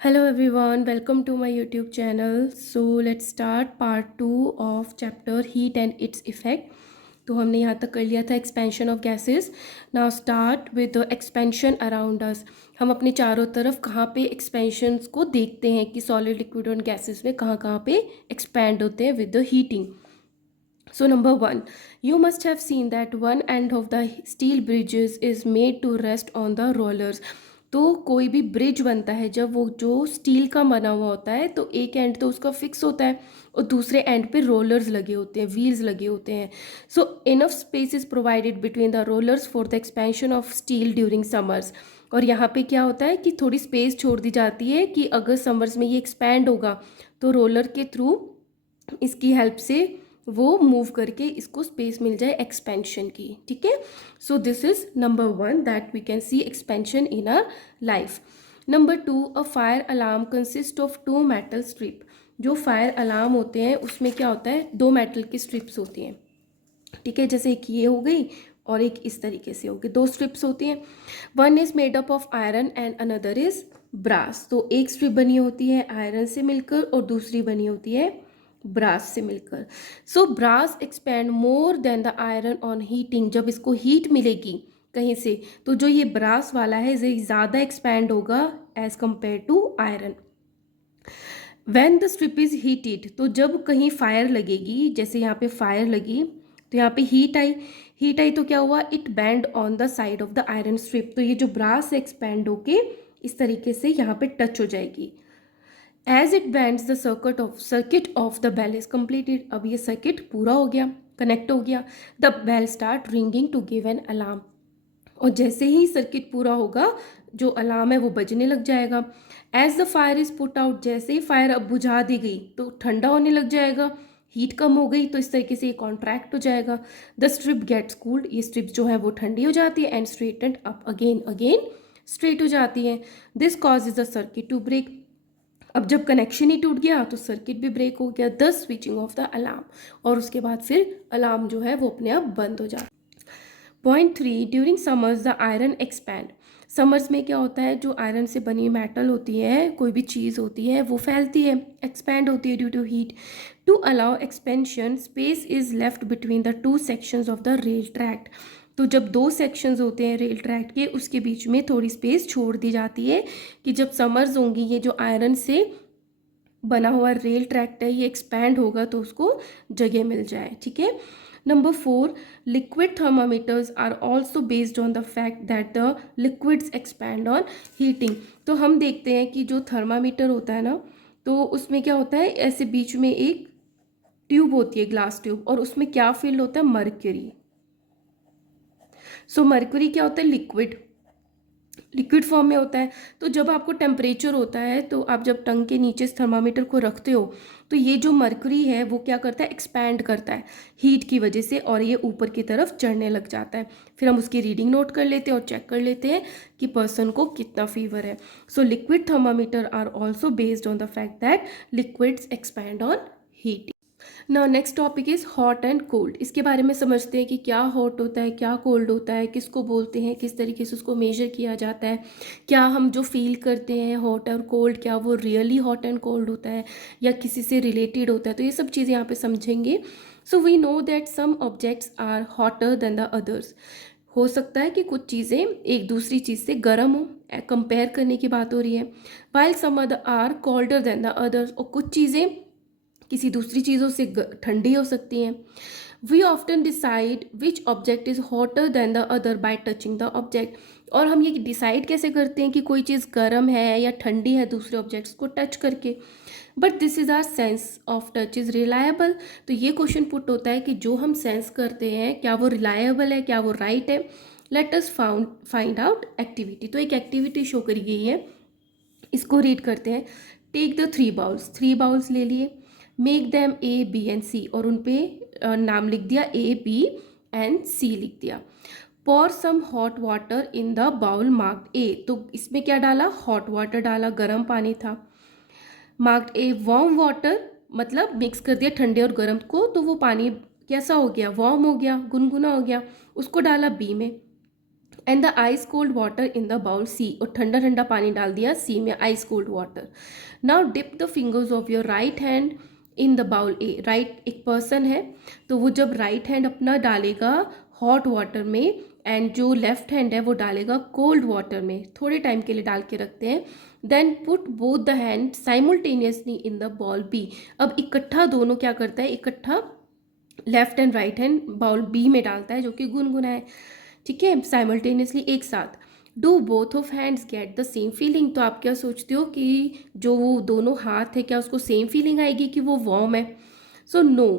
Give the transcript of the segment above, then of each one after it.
Hello everyone, welcome to my YouTube channel. So let's start part 2 of chapter heat and its effect. तो हमने यहाँ तक कर लिया था expansion of gases. Now start with the expansion around us. हम अपने चारों तरफ कहाँ पे expansions को देखते हैं कि solid, liquid और gases में कहाँ कहाँ पे expand होते हैं with the heating. So number 1, you must have seen that one end of the steel bridges is made to rest on the rollers. तो कोई भी ब्रिज बनता है जब वो जो स्टील का बना हुआ होता है तो एक एंड तो उसका फिक्स होता है और दूसरे एंड पे रोलर्स लगे होते हैं, व्हील्स लगे होते हैं. So enough space is provided between the rollers for the expansion of steel during summers. और यहाँ पे क्या होता है कि थोड़ी स्पेस छोड़ दी जाती है कि अगर समर्स में ये एक्सपैंड होगा तो रोलर के थ्रू इसकी हेल्प से वो मूव करके इसको स्पेस मिल जाए एक्सपेंशन की. ठीक है. So this is number 1 that we can see expansion in our life. Number 2, a fire alarm consist of 2 metal strip. जो फायर अलार्म होते हैं उसमें क्या होता है, 2 मेटल की स्ट्रिप्स होती हैं. ठीक है, जैसे एक ये हो गई और एक इस तरीके से होगी, 2 स्ट्रिप्स होती हैं. One is made up of iron and another is brass. तो एक स्ट्रिप बनी होती है आयरन से मिलकर और दूसरी बनी होती है ब्रास से मिलकर. So brass expand more than the iron on heating. जब इसको हीट मिलेगी कहीं से तो जो ये ब्रास वाला है ये ज़्यादा एक्सपैंड होगा as compare to iron. When the strip is heated, तो जब कहीं फायर लगेगी, जैसे यहाँ पे फायर लगी तो यहाँ पे हीट आई तो क्या हुआ, it band on the side of the iron strip. तो ये जो ब्रास एक्सपैंड होके इस तरीके से यहाँ पे टच हो जाएगी. As it bends the circuit of the bell is completed. अब ये सर्किट पूरा हो गया, कनेक्ट हो गया. The bell start ringing to give an alarm. और जैसे ही सर्किट पूरा होगा जो अलार्म है वो बजने लग जाएगा. As the fire is put out, जैसे ही फायर अब बुझा दी गई तो ठंडा होने लग जाएगा, हीट कम हो गई तो इस तरीके से ये कॉन्ट्रैक्ट हो जाएगा. द स्ट्रिप गेट्स कूल्ड, ये स्ट्रिप जो है वो ठंडी हो जाती है. And straightened up again straight हो जाती है. This cause is the circuit to break. अब जब कनेक्शन ही टूट गया तो सर्किट भी ब्रेक हो गया. The switching off the alarm, और उसके बाद फिर अलार्म जो है वो अपने आप बंद हो जाता है. Point 3, during summers the iron expand. Summers में क्या होता है, जो आयरन से बनी मेटल होती है, कोई भी चीज़ होती है वो फैलती है, एक्सपैंड होती है due to heat. To allow expansion space is left between the 2 sections of the rail tract. तो जब 2 सेक्शंस होते हैं रेल ट्रैक्ट के उसके बीच में थोड़ी स्पेस छोड़ दी जाती है कि जब समर्स होंगी ये जो आयरन से बना हुआ रेल ट्रैक्ट है ये एक्सपैंड होगा तो उसको जगह मिल जाए. ठीक है. Number 4, liquid thermometers are also based on the fact that the liquids expand on heating. तो हम देखते हैं कि जो थर्मामीटर होता है ना तो उसमें क्या होता है, ऐसे बीच में एक ट्यूब होती है, ग्लास ट्यूब, और उसमें क्या फिल होता है, मर्क्यूरी. सो मर्क्यूरी क्या होता है, लिक्विड फॉर्म में होता है. तो जब आपको टेम्परेचर होता है तो आप जब टंग के नीचे इस थर्मामीटर को रखते हो तो ये जो मर्क्यूरी है वो क्या करता है, एक्सपैंड करता है हीट की वजह से और ये ऊपर की तरफ चढ़ने लग जाता है. फिर हम उसकी रीडिंग नोट कर लेते हैं और चेक कर लेते हैं कि पर्सन को कितना फीवर है. So liquid thermometer are also based on the fact that liquids expand on heat. ना next topic is hot and cold. इसके बारे में समझते हैं कि क्या हॉट होता है, क्या कोल्ड होता है, किसको बोलते हैं, किस तरीके से उसको मेजर किया जाता है, क्या हम जो फील करते हैं हॉट और कोल्ड क्या वो रियली हॉट एंड कोल्ड होता है या किसी से रिलेटेड होता है. तो ये सब चीज़ें यहाँ पे समझेंगे. So we know that some objects are hotter than the others. हो सकता है कि कुछ चीज़ें एक दूसरी चीज़ से गर्म हो, कंपेयर करने की बात हो रही है. While some other are colder than the others, और कुछ चीज़ें किसी दूसरी चीज़ों से ठंडी हो सकती हैं. We often decide which object is hotter than the other by touching the object. और हम ये डिसाइड कैसे करते हैं कि कोई चीज़ गर्म है या ठंडी है दूसरे ऑब्जेक्ट्स को टच करके. But this is our sense of touch is reliable. तो ये क्वेश्चन पुट होता है कि जो हम सेंस करते हैं क्या वो रिलायबल है, क्या वो राइट है. Let us find out activity. तो एक एक्टिविटी शो करी गई है, इसको रीड करते हैं. टेक द 3 बाउल्स ले लिए. Make them A B and C, और उन पे नाम लिख दिया ए बी एंड सी लिख दिया. Pour some hot water in the bowl marked A. तो इसमें क्या डाला, हॉट वाटर डाला, गर्म पानी था. मार्क्ड ए वार्म वाटर, मतलब मिक्स कर दिया ठंडे और गर्म को तो वो पानी कैसा हो गया, वार्म हो गया, गुनगुना हो गया, उसको डाला बी में. And the ice cold water in the bowl C, और ठंडा ठंडा पानी डाल दिया सी में, ice cold water. Now dip the fingers of your right hand in the bowl A. Right एक पर्सन है, तो वो जब राइट हैंड अपना डालेगा हॉट वाटर में एंड जो लेफ्ट हैंड है वो डालेगा कोल्ड वाटर में, थोड़े टाइम के लिए डाल के रखते हैं. Then put both the hand simultaneously in the bowl B. अब इकट्ठा दोनों क्या करता है, इकट्ठा left and right hand bowl B में डालता है जो कि गुनगुना है. ठीक है, साइमल्टेनियसली एक साथ. Do both of hands get the same feeling. तो आप क्या सोचते हो कि जो वो दोनों हाथ है क्या उसको सेम फीलिंग आएगी कि वो वार्म है? So no.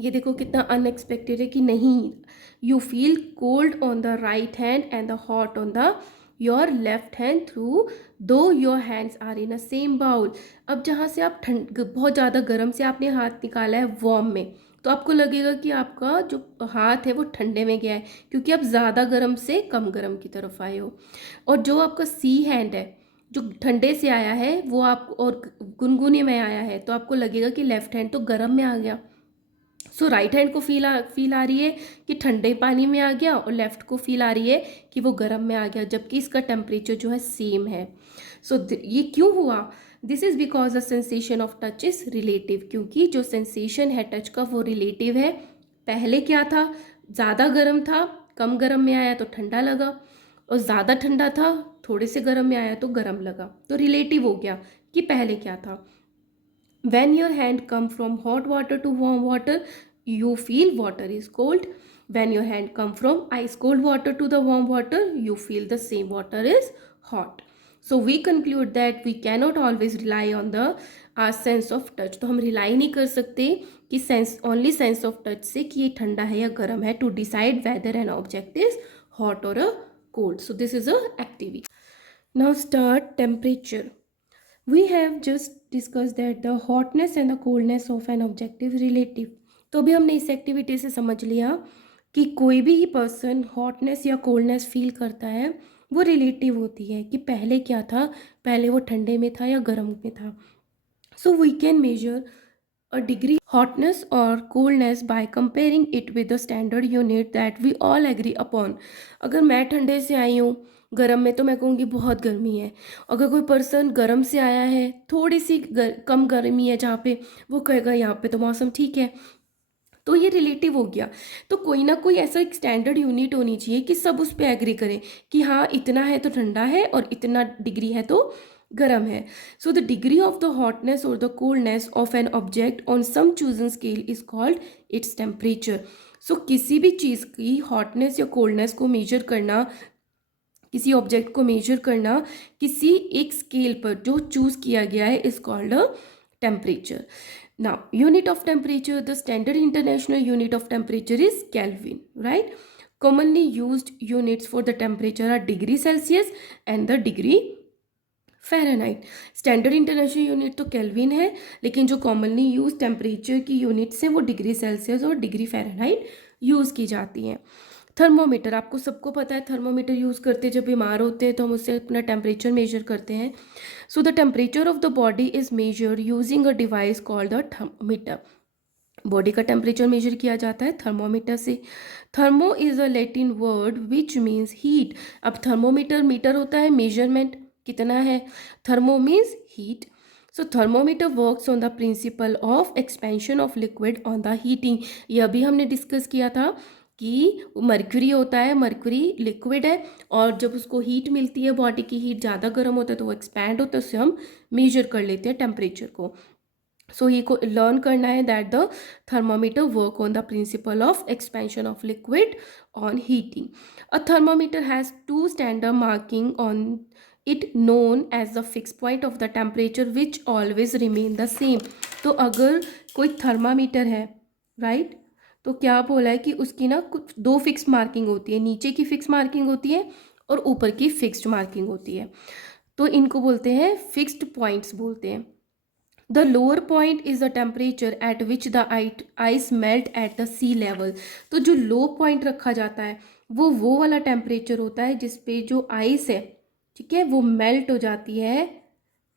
ये देखो कितना अनएक्सपेक्टेड है कि नहीं. You feel cold on the right hand and the hot on the your left hand through though your hands are in a same bowl. अब जहाँ से आप बहुत ज़्यादा गर्म से आपने हाथ निकाला है वार्म में, तो आपको लगेगा कि आपका जो हाथ है वो ठंडे में गया है, क्योंकि आप ज़्यादा गर्म से कम गर्म की तरफ आए हो. और जो आपका सी हैंड है जो ठंडे से आया है वो आप और गुनगुने में आया है, तो आपको लगेगा कि लेफ्ट हैंड तो गर्म में आ गया. सो राइट हैंड को फील आ रही है कि ठंडे पानी में आ गया, और लेफ्ट को फील आ रही है कि वो गर्म में आ गया, जबकि इसका टेम्परेचर जो है सेम है. सो ये क्यों हुआ? This is because the sensation of touch is relative. क्योंकि जो सेंसेशन है टच का वो रिलेटिव है. पहले क्या था, ज़्यादा गर्म था, कम गर्म में आया तो ठंडा लगा, और ज़्यादा ठंडा था, थोड़े से गर्म में आया तो गर्म लगा. तो रिलेटिव हो गया कि पहले क्या था. When your hand come from hot water to warm water, you feel water is cold. When your hand come from ice cold water to the warm water, you feel the same water is hot. So we conclude that we cannot always rely on the our sense of touch. तो हम rely नहीं कर सकते कि only sense of touch से कि ये ठंडा है या गर्म है, to decide whether an object is hot or a cold. So this is a activity. Now start temperature. We have just discussed that the hotness and the coldness of an object is relative. तो अभी हमने इस activity से समझ लिया कि कोई भी पर्सन हॉटनेस या कोल्डनेस फील करता है वो रिलेटिव होती है, कि पहले क्या था, पहले वो ठंडे में था या गर्म में था. So we can measure a degree hotness or coolness by comparing it with the standard unit that we all agree upon. अगर मैं ठंडे से आई हूँ, गर्म में तो मैं कहूँगी बहुत गर्मी है. अगर कोई पर्सन गर्म से आया है, थोड़ी सी कम गर्मी है जहाँ पे, वो कहेगा यहाँ पे तो मौसम ठीक है. तो ये रिलेटिव हो गया. तो कोई ना कोई ऐसा एक स्टैंडर्ड यूनिट होनी चाहिए कि सब उस पर एग्री करें कि हाँ इतना है तो ठंडा है और इतना डिग्री है तो गर्म है. So the degree of the hotness और the coldness of an object on some chosen scale is called its temperature. So किसी भी चीज़ की हॉटनेस या कोल्डनेस को मेजर करना, किसी ऑब्जेक्ट को मेजर करना किसी एक स्केल पर जो चूज किया गया है is called a temperature. Now, unit of temperature, the standard international unit of temperature is Kelvin, right? Commonly used units for the temperature are degree Celsius and the degree Fahrenheit. Standard international unit तो kelvin है, लेकिन जो commonly use temperature की units हैं वो degree Celsius और degree Fahrenheit use की जाती हैं. थर्मोमीटर, आपको सबको पता है थर्मोमीटर यूज़ करते हैं जब बीमार होते हैं तो हम उससे अपना टेम्परेचर मेजर करते हैं. So the temperature of the body is measured using a device called the thermometer. Body का टेम्परेचर मेजर किया जाता है थर्मोमीटर से. Thermo is a Latin word which means heat. अब थर्मोमीटर, मीटर होता है मेजरमेंट कितना है, thermo means heat. So thermometer works on the principle of expansion of liquid on the heating. ये अभी हमने डिस्कस किया था कि मर्क्यूरी होता है, मर्क्यूरी लिक्विड है, और जब उसको हीट मिलती है, बॉडी की हीट ज़्यादा गर्म होता है तो वो एक्सपैंड होता है, उससे हम मेजर कर लेते हैं टेम्परेचर को. सो ये को लर्न करना है that the thermometer work on the principle of expansion of liquid on heating. A thermometer has two standard marking on it known as the fixed point of the temperature which always remain the same. तो अगर कोई thermometer है, right, तो क्या बोला है कि उसकी ना कुछ दो फिक्स मार्किंग होती है, नीचे की फिक्स मार्किंग होती है और ऊपर की फिक्स्ड मार्किंग होती है. तो इनको बोलते हैं फिक्स्ड पॉइंट्स बोलते हैं. The lower point is the temperature at which the ice melt at the sea level. तो जो लो पॉइंट रखा जाता है वो वाला टेम्परेचर होता है जिसपे जो आइस है, ठीक है, वो मेल्ट हो जाती है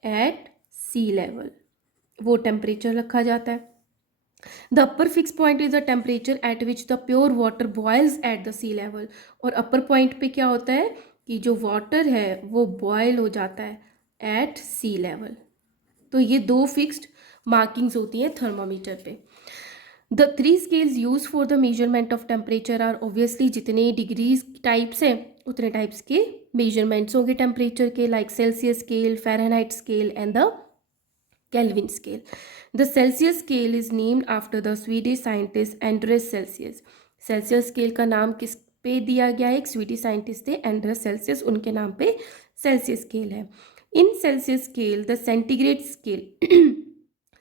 एट सी लेवल, वो टेम्परेचर रखा जाता है. The upper fix point is the temperature at which the pure water boils at the sea level. और अपर पॉइंट पे क्या होता है कि जो वाटर है वो बॉयल हो जाता है एट सी लेवल। तो ये दो फिक्स्ड मार्किंग्स होती हैं थर्मामीटर पे। The three scales use for the measurement of temperature are obviously जितने डिग्रीज टाइप्स हैं उतने टाइप्स के मेजरमेंट्स होंगे टेम्परेचर के, like Celsius scale, Fahrenheit scale and the Kelvin scale. The Celsius scale is named after the Swedish scientist Andreas Celsius. Celsius scale का नाम किस पे दिया गया है? एक स्वीडिश साइंटिस्ट थे एंड्रस सेल्सियस, उनके नाम पे सेल्सियस स्केल है। इन Celsius scale the centigrade scale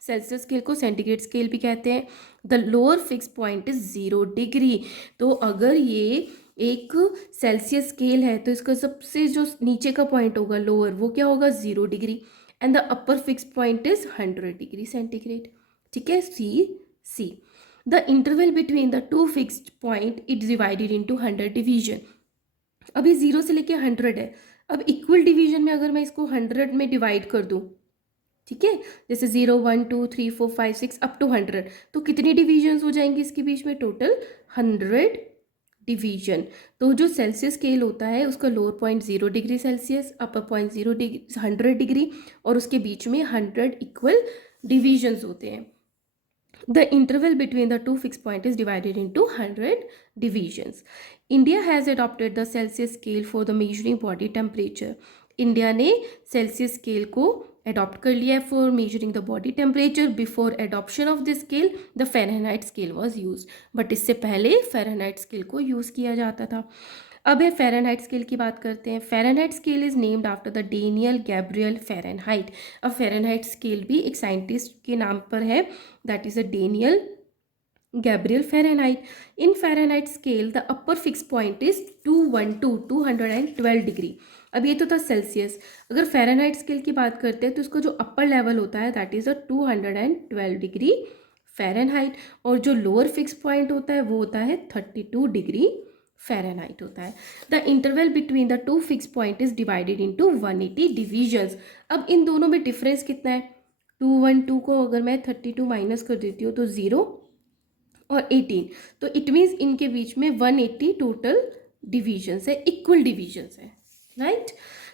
Celsius scale को सेंटीग्रेड स्केल भी कहते हैं। The lower fix point is 0 degree. तो अगर ये एक सेल्सियस स्केल है तो इसका सबसे जो नीचे का पॉइंट होगा लोअर, वो क्या होगा? 0 degree. And the upper fix point is 100 degree centigrade. ठीक है, see the interval between the two fixed point it divided into 100 division. अभी 0 से लेके 100 है। अब इक्वल डिवीजन में अगर मैं इसको 100 में डिवाइड कर दूं, ठीक है, जैसे 0 1 2 3 4 5 6 अप टू 100, तो कितनी डिवीजन्स हो जाएंगे इसके बीच में? Total 100 division. तो जो सेल्सियस स्केल होता है उसका लोअर पॉइंट 0 डिग्री सेल्सियस, अपर पॉइंट 0 डिग्री 100 डिग्री, और उसके बीच में 100 इक्वल डिवीजन्स होते हैं। The interval between the two fixed points is divided into 100 divisions. India has adopted the Celsius scale for the measuring body temperature. India ने Celsius scale को adopt कर लिया है for measuring the body temperature. Before adoption of this scale the Fahrenheit scale was used, but इससे पहले Fahrenheit scale को use किया जाता था। अब है फ़ारेनहाइट स्केल की बात करते हैं। Fahrenheit scale is named after the Daniel Gabriel Fahrenheit. अब फ़ारेनहाइट स्केल भी एक साइंटिस्ट के नाम पर है, that is a Daniel Gabriel Fahrenheit. In Fahrenheit scale the upper fix point is 212 degree. अब ये तो था सेल्सियस। अगर फ़ारेनहाइट स्केल की बात करते हैं तो इसका जो अपर लेवल होता है that is a 212 degree Fahrenheit, और जो लोअर फिक्स पॉइंट होता है वो होता है 32 डिग्री फ़ारेनहाइट होता है। The interval between the two fix point is divided into 180 divisions. अब इन दोनों में डिफरेंस कितना है? 212 को अगर मैं 32 माइनस कर देती हूँ तो 0 और 18, तो इट मीन्स इनके बीच में 180 टोटल डिवीजन्स है, इक्वल डिवीजन्स है, right.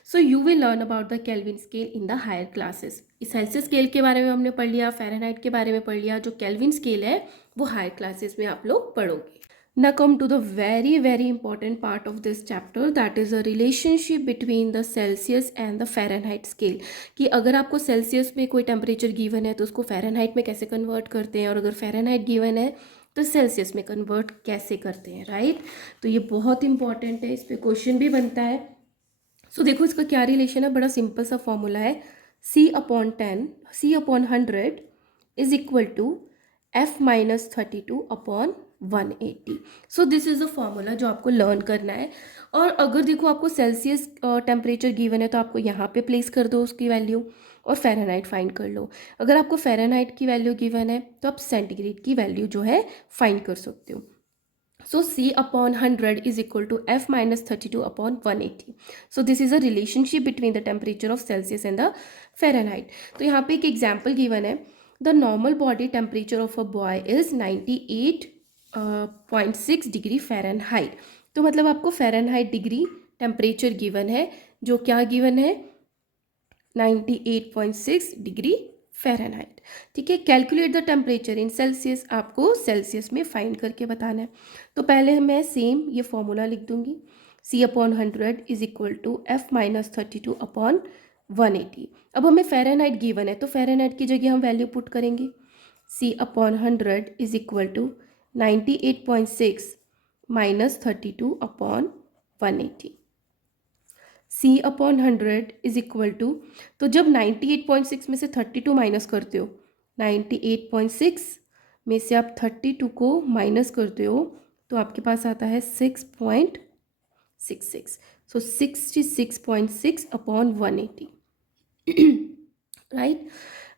So you will learn about the Kelvin scale in the higher classes. इस सेल्सियस स्केल के बारे में हमने पढ़ लिया, फ़ारेनहाइट के बारे में पढ़ लिया, जो केल्विन स्केल है वो हायर क्लासेस में आप लोग पढ़ोगे। Now come to the very important part of this chapter, that is the relationship between the Celsius and the Fahrenheit scale। कि अगर आपको सेल्सियस में कोई टेम्परेचर गिवन है तो उसको फ़ारेनहाइट में कैसे कन्वर्ट करते हैं, और अगर फ़ारेनहाइट गिवन है तो सेल्सियस में कन्वर्ट कैसे करते हैं, राइट। तो ये बहुत इंपॉर्टेंट है, इस पर क्वेश्चन भी बनता है। सो देखो इसका क्या रिलेशन है, बड़ा सिंपल सा फॉर्मूला है। C/10 C/100 is equal to F-32/180। So this is the formula जो आपको लर्न करना है। और अगर देखो आपको सेल्सियस टेम्परेचर गिवन है तो आपको यहाँ पे प्लेस कर दो उसकी वैल्यू, और फ़ारेनहाइट फाइंड कर लो। अगर आपको फ़ारेनहाइट की वैल्यू गिवन है तो आप सेंटीग्रेड की वैल्यू जो है फाइंड कर सकते हो। So C/100 is equal to F-32/180. So this is a relationship between the temperature of Celsius and the Fahrenheit. तो यहाँ पे एक एग्जाम्पल गिवन है। The normal body temperature of a boy is 98.6 degree Fahrenheit. तो मतलब आपको Fahrenheit degree temperature given है, जो क्या गिवन है? 98.6 डिग्री फ़ारेनहाइट। ठीक है, calculate the temperature in Celsius, आपको सेल्सियस में फाइंड करके बताना है। तो पहले मैं सेम ये फॉर्मूला लिख दूंगी, C/100 is equal to F-32/180। अब हमें फ़ारेनहाइट गिवन है तो फ़ारेनहाइट की जगह हम वैल्यू पुट करेंगे। C/100 is equal to 98.6 minus 32/180। C/100 is equal to, तो जब 98.6 में से 32 माइनस करते हो, 98.6 में से आप 32 को माइनस करते हो तो आपके पास आता है 6.66। सो 66.6/180, राइट।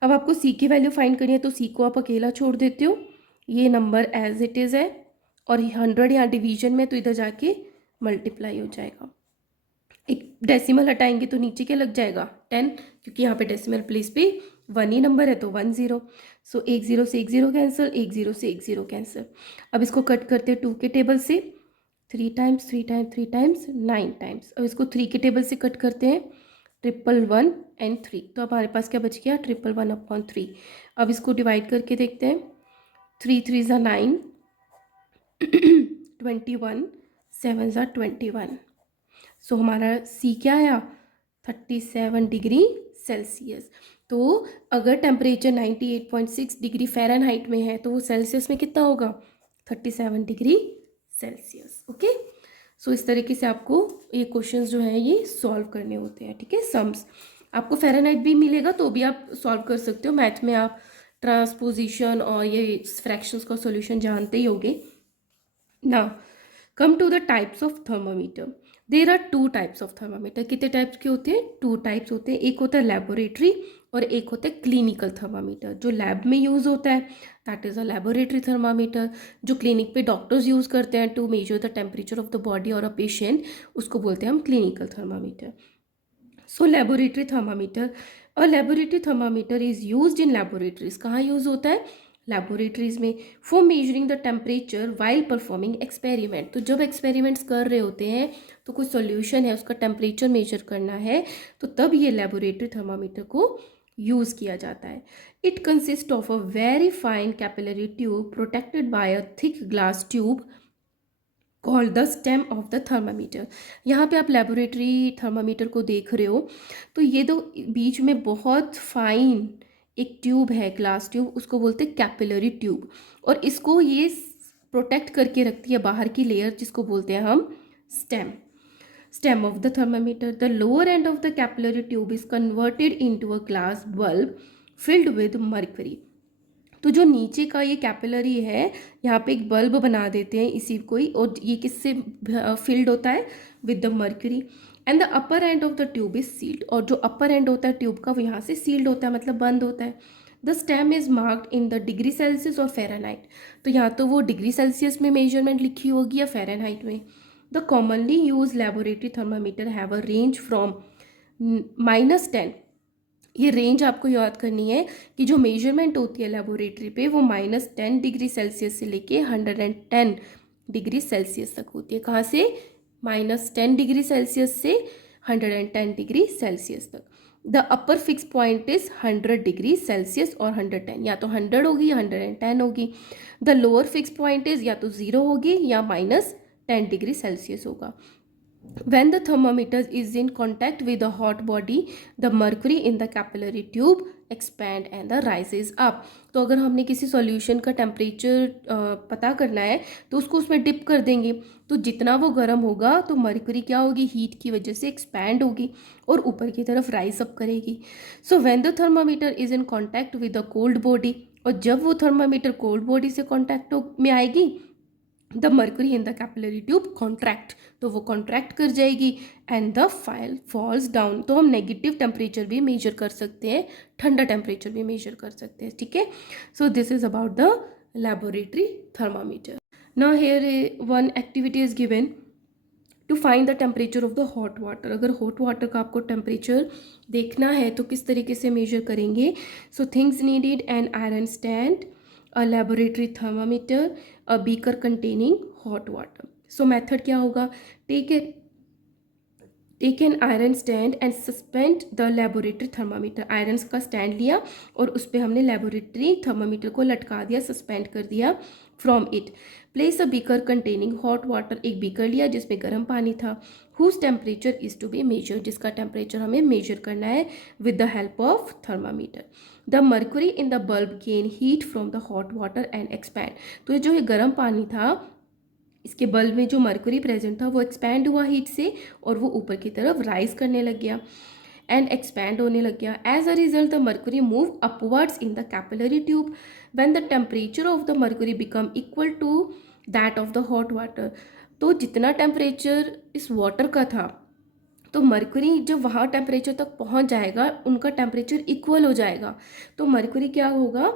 अब आपको C की वैल्यू फाइंड करनी है तो C को आप अकेला छोड़ देते हो, ये नंबर एज इट इज़ है, और 100 यहाँ डिवीजन में तो इधर जाके मल्टीप्लाई हो जाएगा। एक डेसिमल हटाएंगे तो नीचे क्या लग जाएगा? 10, क्योंकि यहाँ पे डेसिमल प्लेस पे 1 ही नंबर है तो 1 0। सो 1 0 से 1 0 कैंसिल, 1 0 से 1 0 कैंसिल। अब इसको कट करते हैं 2 के टेबल से, 3 टाइम्स 3 टाइम्स 3 टाइम्स 9 टाइम्स। अब इसको 3 के टेबल से कट करते हैं, 111 एंड 3, तो हमारे पास क्या बच गया, 111/3। अब इसको डिवाइड करके देखते हैं, 3 3 ज़ा 9, 21, 7 ज़ा 21। सो हमारा सी क्या आया, 37 डिग्री सेल्सियस। तो अगर टेम्परेचर 98.6 डिग्री फ़ारेनहाइट में है तो वो सेल्सियस में कितना होगा, 37 डिग्री सेल्सियस। ओके, सो इस तरीके से आपको ये क्वेश्चंस जो है ये सॉल्व करने होते हैं। ठीक है, सम्स आपको फ़ारेनहाइट भी मिलेगा तो भी आप सॉल्व कर सकते हो। मैथ में आप ट्रांसपोजिशन और ये फ्रैक्शंस का सॉल्यूशन जानते ही होगे ना। Come to the types of thermometer. There are 2 types of thermometer. कितने टाइप्स के होते हैं, 2 टाइप्स होते हैं। एक होता है लेबोरेटरी और एक होता है क्लिनिकल थर्मामीटर। जो लैब में यूज़ होता है that is a laboratory thermometer. जो क्लिनिक पे डॉक्टर्स यूज़ करते हैं to measure the temperature of the body और अ पेशेंट, उसको बोलते हैं हम clinical thermometer. So laboratory thermometer, और laboratory thermometer is used in laboratories. कहाँ यूज़ होता है, लेबोरेटरीज में, for measuring the temperature while performing experiment. तो जब एक्सपेरिमेंट्स कर रहे होते हैं तो कोई सॉल्यूशन है उसका टेम्परेचर मेजर करना है तो तब ये लेबोरेटरी थर्मामीटर को यूज़ किया जाता है। It consist of a very fine capillary tube protected by a thick glass tube called the stem of the thermometer. यहाँ पे आप लेबोरेटरी थर्मामीटर को देख रहे हो तो ये तो बीच में बहुत फाइन एक ट्यूब है, ग्लास ट्यूब, उसको बोलते हैं कैपिलरी ट्यूब, और इसको ये प्रोटेक्ट करके रखती है बाहर की लेयर जिसको बोलते हैं हम stem. Stem of the thermometer, the lower and of the capillary tube is converted into a glass bulb filled with mercury. तो जो नीचे का ये कैपिलरी है यहाँ पे एक बल्ब बना देते हैं इसी को ही, और ये किससे फिल्ड होता है, with the mercury. And the upper end of the tube is sealed, और जो अपर एंड होता है ट्यूब का वो यहाँ से सील्ड होता है, मतलब बंद होता है। The stem is marked in the degree Celsius और फ़ारेनहाइट। तो यहाँ तो वो डिग्री सेल्सियस में मेजरमेंट लिखी होगी या फ़ारेनहाइट में। The commonly use laboratory thermometer have a range from -10, ये रेंज आपको याद करनी है कि जो मेजरमेंट होती है लेबोरेटरी पे वो -10 डिग्री सेल्सियस से लेके 110 डिग्री सेल्सियस तक होती है। कहाँ से, -10 डिग्री सेल्सियस से 110 डिग्री सेल्सियस तक। The upper fix point is 100 degree Celsius और 110, या तो 100 होगी या 110 होगी। The lower fix point is या तो 0 होगी या -10 डिग्री सेल्सियस होगा। When the thermometer is in contact with the hot body, the mercury in the capillary tube expand and the rises up। तो अगर हमने किसी सॉल्यूशन का टेम्परेचर पता करना है तो उसको उसमें डिप कर देंगे, तो जितना वो गर्म होगा तो मर्क्यूरी क्या होगी, हीट की वजह से एक्सपैंड होगी और ऊपर की तरफ राइज अप करेगी। So when the thermometer is in contact with the cold body, और जब वो थर्मामीटर कोल्ड बॉडी से कॉन्टैक्ट में आएगी the mercury in the capillary tube contract, तो वो कॉन्ट्रैक्ट कर जाएगी and the file falls down. तो हम नेगेटिव टेम्परेचर भी मेजर कर सकते हैं, ठंडा टेम्परेचर भी मेजर कर सकते हैं। ठीक है, so this is about the laboratory thermometer. Now here one activity is given to find the temperature of the hot water. अगर हॉट वाटर का आपको टेम्परेचर देखना है तो किस तरीके से मेजर करेंगे। So things needed N iron stand, a laboratory thermometer, a beaker containing hot water। so method क्या होगा, take an iron stand and suspend the laboratory thermometer. Iron का स्टैंड लिया और उस पर हमने लेबोरेटरी थर्मामीटर को लटका दिया, सस्पेंड कर दिया from it. Place a beaker containing hot water, एक बीकर लिया जिसमें गर्म पानी था। Whose temperature is to be measure, जिसका टेम्परेचर हमें मेजर करना है with the help of thermometer. The mercury in the bulb gain heat from the hot water and expand. तो ये जो ये गर्म पानी था इसके बल्ब में जो मर्क्यूरी प्रेजेंट था वो एक्सपैंड हुआ हीट से और वो ऊपर की तरफ राइज करने लग गया एंड एक्सपैंड होने लग गया। As a result the mercury move upwards in the capillary tube when the temperature of the mercury become equal to that of the hot water. तो जितना टेम्परेचर इस वाटर का था तो मर्क्यूरी जब वहाँ टेम्परेचर तक पहुँच जाएगा उनका टेम्परेचर इक्वल हो जाएगा। तो मर्क्यूरी क्या होगा,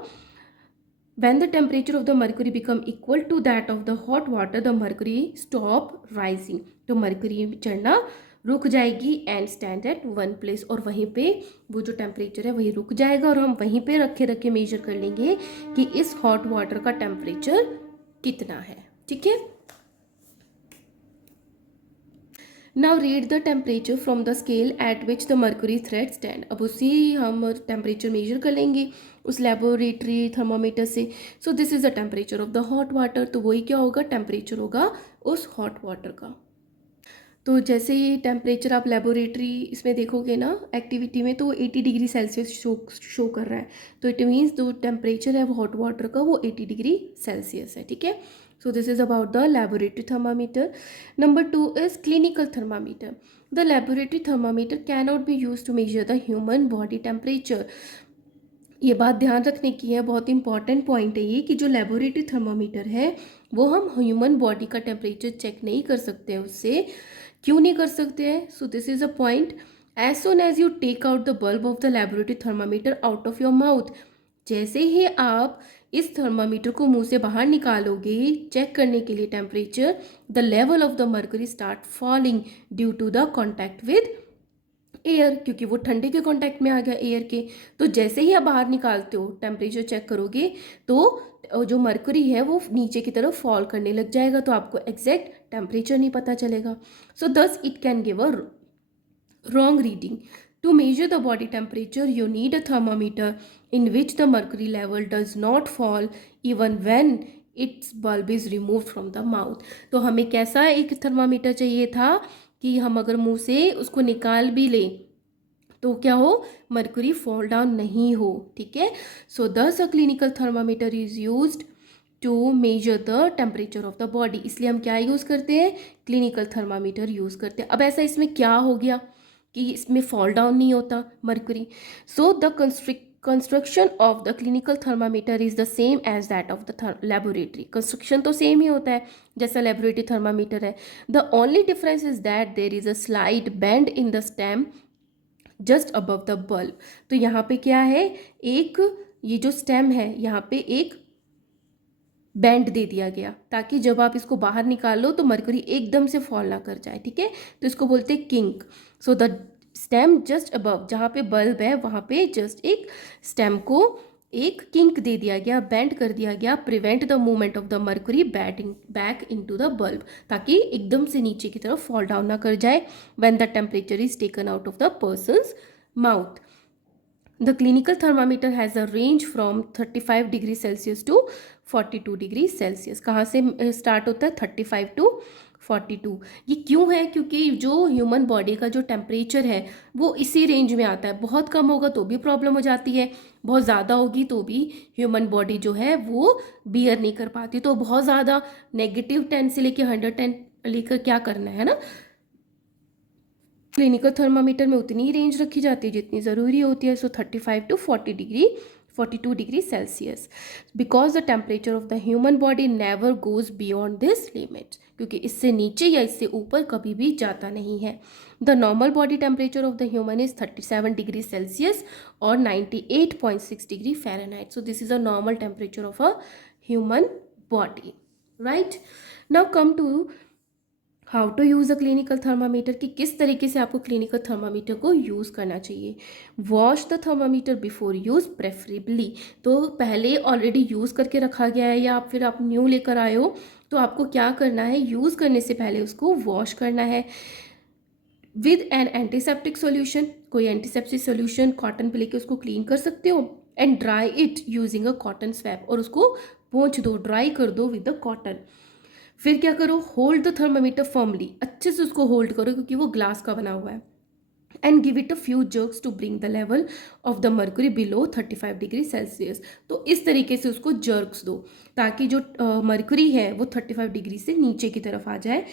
when the temperature of the mercury become equal to that of the hot water the mercury stop rising। तो मर्क्यूरी चढ़ना रुक जाएगी and stand at one place, और वहीं पे वो जो टेम्परेचर है वही रुक जाएगा और हम वहीं पे रखे रखे मेजर कर लेंगे कि इस हॉट वाटर का टेम्परेचर कितना है। ठीक है, now read the temperature from the scale eight which the mercury thread stand. अब उसी हम टेम्परेचर मेजर कर लेंगे उस लेबोरेटरी थर्मामीटर से। सो this is the temperature of the hot water, तो वही क्या होगा, टेम्परेचर होगा उस हॉट वाटर का। तो जैसे ये टेम्परेचर आप लेबोरेटरी इसमें देखोगे ना एक्टिविटी में, तो 80 डिग्री सेल्सियस शो कर रहा है, तो इट मीन्स जो टेम्परेचर है वो हॉट वाटर का वो 80 डिग्री सेल्सियस है। ठीक है, so this is about the laboratory thermometer. Number 2 is clinical thermometer. The laboratory thermometer cannot be used to measure the human body temperature. ये बात ध्यान रखने की है, बहुत इंपॉर्टेंट पॉइंट है ये, कि जो लेबोरेटरी थर्मामीटर है वो हम ह्यूमन बॉडी का टेम्परेचर चेक नहीं कर सकते हैं उससे। क्यों नहीं कर सकते हैं? So this is a point. As soon as you take out the bulb of the laboratory thermometer out of your mouth, जैसे ही आप इस थर्मामीटर को मुंह से बाहर निकालोगे चेक करने के लिए temperature, the level of the mercury start falling due to the contact with air, क्योंकि वो ठंडे के कांटेक्ट में आ गया एयर के। तो जैसे ही आप बाहर निकालते हो टेम्परेचर चेक करोगे तो जो मर्करी है वो नीचे की तरफ फॉल करने लग जाएगा, तो आपको एग्जैक्ट टेम्परेचर नहीं पता चलेगा। So this it can give a wrong reading. To measure the body temperature, you need a thermometer in which the mercury level does not fall even when its bulb is removed from the mouth. तो हमें कैसा एक thermometer चाहिए था कि हम अगर मुंह से उसको निकाल भी लें तो क्या हो, मर्क्यूरी फॉल डाउन नहीं हो। ठीक है, so this a clinical thermometer is used to measure the temperature of the body. इसलिए हम क्या यूज़ करते हैं, क्लिनिकल थर्मामीटर यूज़ करते हैं। अब ऐसा इसमें क्या हो गया कि इसमें फॉल डाउन नहीं होता mercury. So the construction of the clinical thermometer is the same as that of the laboratory. Construction तो सेम ही होता है जैसा लेबोरेटरी थर्मामीटर है। The only difference is that there is a slight bend in the stem just above the bulb. तो यहाँ पे क्या है, एक ये जो स्टेम है यहाँ पे एक बैंड दे दिया गया ताकि जब आप इसको बाहर निकालो तो मर्करी एकदम से फॉल ना कर जाए। ठीक है, तो इसको बोलते हैं kink. So the stem just above, जहाँ पे बल्ब है वहाँ पे जस्ट एक स्टेम को एक किंक दे दिया गया, बेंड कर दिया गया, prevent the movement of the mercury back into the bulb, ताकि एकदम से नीचे की तरफ फॉल डाउन ना कर जाए when the temperature is taken out of the person's mouth. The clinical thermometer has a range from 35 degree Celsius to 42 degree Celsius. कहाँ से स्टार्ट होता है, 35 टू 42। ये क्यों है, क्योंकि जो ह्यूमन बॉडी का जो टेम्परेचर है वो इसी रेंज में आता है। बहुत कम होगा तो भी प्रॉब्लम हो जाती है, बहुत ज़्यादा होगी तो भी ह्यूमन बॉडी जो है वो बियर नहीं कर पाती। तो बहुत ज़्यादा -10 से लेकर 110 लेकर क्या करना है ना, क्लिनिकल थर्मामीटर में उतनी ही रेंज रखी जाती है जितनी ज़रूरी होती है। सो 35 to 42 degree Celsius, because the temperature of the human body never goes beyond this limit, क्योंकि इससे नीचे या इससे ऊपर कभी भी जाता नहीं है। The normal body temperature of the human is 37 degree Celsius और 98.6 degree Fahrenheit. So this is a normal temperature of a human body, right. Now come to how to use a clinical thermometer, कि किस तरीके से आपको clinical thermometer को use करना चाहिए। Wash the thermometer before use preferably, तो पहले ऑलरेडी यूज़ करके रखा गया है या फिर आप न्यू लेकर आए हो तो आपको क्या करना है, यूज़ करने से पहले उसको वॉश करना है विद एन एंटीसेप्टिक सोल्यूशन। कोई एंटीसेप्टिक सोल्यूशन कॉटन पे लेके उसको क्लीन कर सकते हो, and dry it using a cotton swap, और उसको पोंछ दो, ड्राई कर दो विद द कॉटन। फिर क्या करो, होल्ड द थर्मामीटर फर्मली, अच्छे से उसको होल्ड करो क्योंकि वो ग्लास का बना हुआ है, and give it a few jerks to bring the level of the mercury below 35 degree Celsius. तो इस तरीके से उसको जर्क्स दो ताकि जो मर्क्यूरी है वो 35 डिग्री से नीचे की तरफ आ जाए।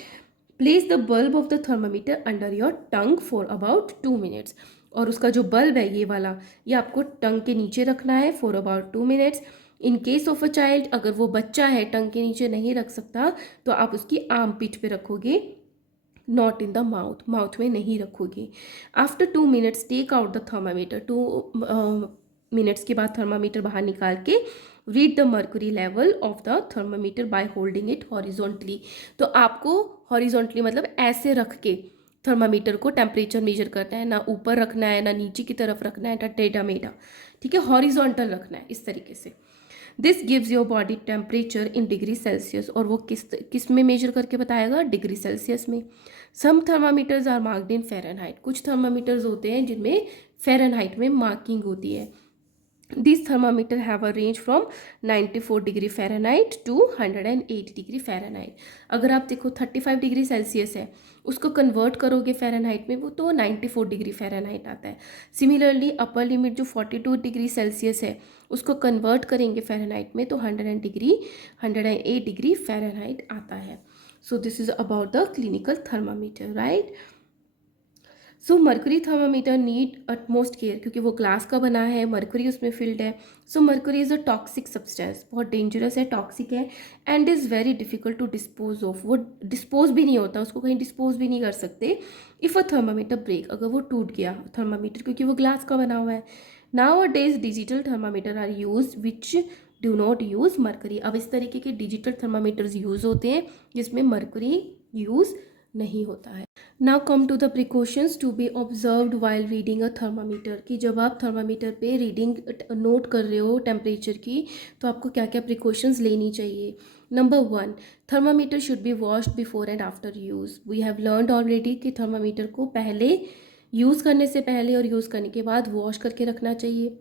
Place the bulb of the thermometer under your tongue for about 2 minutes, और उसका जो बल्ब है ये वाला, ये आपको टंग के नीचे रखना है for about 2 minutes. In case of a child, अगर वो बच्चा है टंग के नीचे नहीं रख सकता तो आप उसकी आर्म पिट पे रखोगे, not in the mouth, mouth में नहीं रखोगे। After 2 minutes take out the thermometer, 2 minutes के बाद थर्मामीटर बाहर निकाल के read the mercury level of the thermometer by holding it horizontally. तो आपको हॉरिजॉन्टली मतलब ऐसे रख के थर्मामीटर को टेम्परेचर मेजर करना है, ना ऊपर रखना है, ना नीचे की तरफ रखना है, ना टेढ़ा मेढ़ा, ठीक है, हॉरिजॉन्टल रखना है इस तरीके से। This gives your body temperature in degree Celsius, और वो किस में मेजर करके बताएगा, डिग्री सेल्सियस में। Some thermometers are marked in Fahrenheit, कुछ थर्मामीटर्स होते हैं जिनमें फ़ारेनहाइट में मार्किंग होती है। These thermometer have a range from 94 degree Fahrenheit to 108 degree Fahrenheit. अगर आप देखो 35 डिग्री सेल्सियस है, उसको कन्वर्ट करोगे फ़ारेनहाइट में, वो तो 94 डिग्री फ़ारेनहाइट आता है। सिमिलरली अपर लिमिट जो 42 डिग्री सेल्सियस है, उसको कन्वर्ट करेंगे फ़ारेनहाइट में तो 108 डिग्री फ़ारेनहाइट आता है। So this is about the clinical thermometer, right. So mercury thermometer need utmost care, क्योंकि वो ग्लास का बना है, मर्करी उसमें फिल्ड है। So mercury is a toxic substance, बहुत डेंजरस है, टॉक्सिक है, and is very difficult to dispose of, वो डिस्पोज भी नहीं होता, उसको कहीं डिस्पोज भी नहीं कर सकते। इफ़ अ थर्मामीटर ब्रेक, अगर वो टूट गया थर्मामीटर, क्योंकि वो ग्लास का बना हुआ है। Nowadays digital thermometer are use which do not use mercury. अब इस तरीके के डिजिटल थर्मामीटर्स यूज़ होते हैं जिसमें मर्करी यूज़ नहीं होता है। Now come to the precautions to be observed while reading a thermometer, कि जब आप थर्मामीटर पे रीडिंग नोट कर रहे हो टेम्परेचर की, तो आपको क्या क्या प्रिकॉशंस लेनी चाहिए। Number 1, thermometer should be washed before and after use. We have learned already कि थर्मामीटर को पहले यूज़ करने से पहले और यूज़ करने के बाद वॉश करके रखना चाहिए।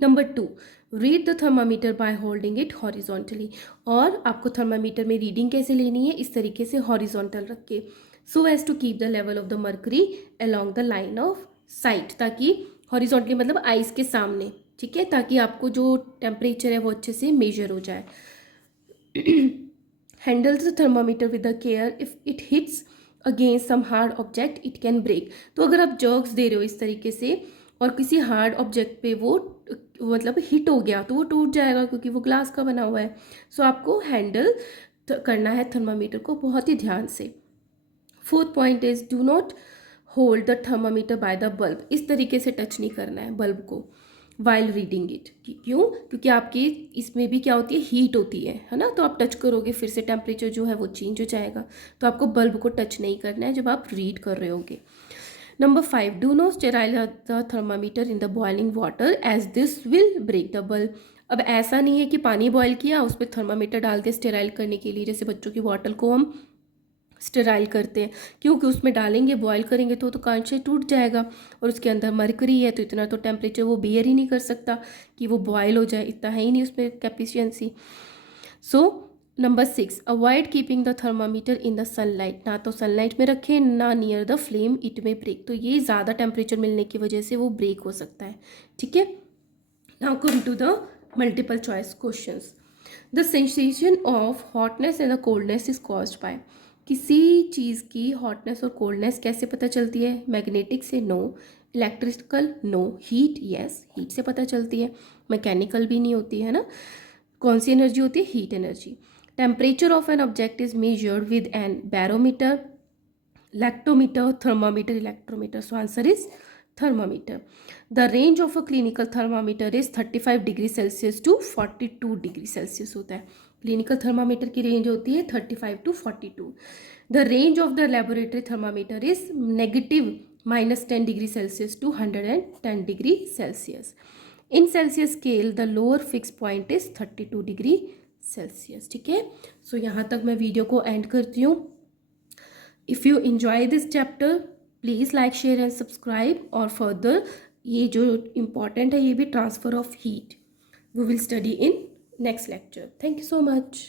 Number 2, read the thermometer by holding it horizontally, और आपको थर्मामीटर में रीडिंग कैसे लेनी है, इस तरीके से हॉरिजॉन्टल रख के, so as to keep the level of the mercury along the line of sight, ताकि हॉरिजॉन्टली मतलब आइस के सामने, ठीक है, ताकि आपको जो टेम्परेचर है वो अच्छे से मेजर हो जाए। Handle the thermometer with the care, if it hits against some hard object it can break. तो अगर आप जर्क्स दे रहे हो इस तरीके से और किसी हार्ड ऑब्जेक्ट पे वो मतलब हिट हो गया तो वो टूट जाएगा, क्योंकि वो ग्लास का बना हुआ है। सो आपको हैंडल करना है थर्मामीटर को बहुत ही ध्यान से। 4th point is do not hold the thermometer by the bulb, इस तरीके से टच नहीं करना है बल्ब को वाइल रीडिंग इट। क्यों, क्योंकि आपकी इसमें भी क्या होती है, हीट होती है ना, तो आप टच करोगे फिर से टेम्परेचर जो है वो चेंज हो जाएगा, तो आपको बल्ब को टच नहीं करना है जब आप रीड कर रहे होगे। Number 5, do not sterile the thermometer in the boiling water as this will break the bulb. अब ऐसा नहीं है कि पानी बॉयल किया उस पर थर्मामीटर डाल के स्टेराइल करने के लिए, जैसे बच्चों की बॉटल को हम स्टेराइल करते हैं, क्योंकि उसमें डालेंगे बॉयल करेंगे तो कांच से टूट जाएगा, और उसके अंदर मरकरी है तो इतना तो टेम्परेचर वो बियर ही नहीं कर सकता कि वो बॉयल हो जाए, इतना है ही नहीं उसमें capacitancy. So number 6, avoid keeping the thermometer in the sunlight, ना तो सनलाइट में रखें ना near the flame, it may break, तो ये ज़्यादा टेम्परेचर मिलने की वजह से वो ब्रेक हो सकता है, ठीक है। Now come to the multiple choice questions. The sensation of hotness and the coldness is caused by, किसी चीज़ की हॉटनेस और कोल्डनेस कैसे पता चलती है, मैग्नेटिक से no, electrical no, heat yes, heat से पता चलती है, मैकेनिकल भी नहीं होती है ना। कौन सी एनर्जी होती है, heat energy. Temperature of an object is measured with an barometer, lactometer, thermometer, electrometer. So answer is thermometer. The range of a clinical thermometer is 35 degree Celsius to 42 degree Celsius होता है। Clinical thermometer की range होती है 35 to 42। The range of the laboratory thermometer is -10 degree Celsius to 110 degree Celsius. In Celsius scale the lower fix point is 32 degree Celsius, ठीक है। सो यहाँ तक मैं वीडियो को एंड करती हूँ। If you enjoy this chapter, please like share and subscribe, और further ये जो इम्पॉर्टेंट है ये भी transfer of heat, we will study in next lecture. Thank you so much.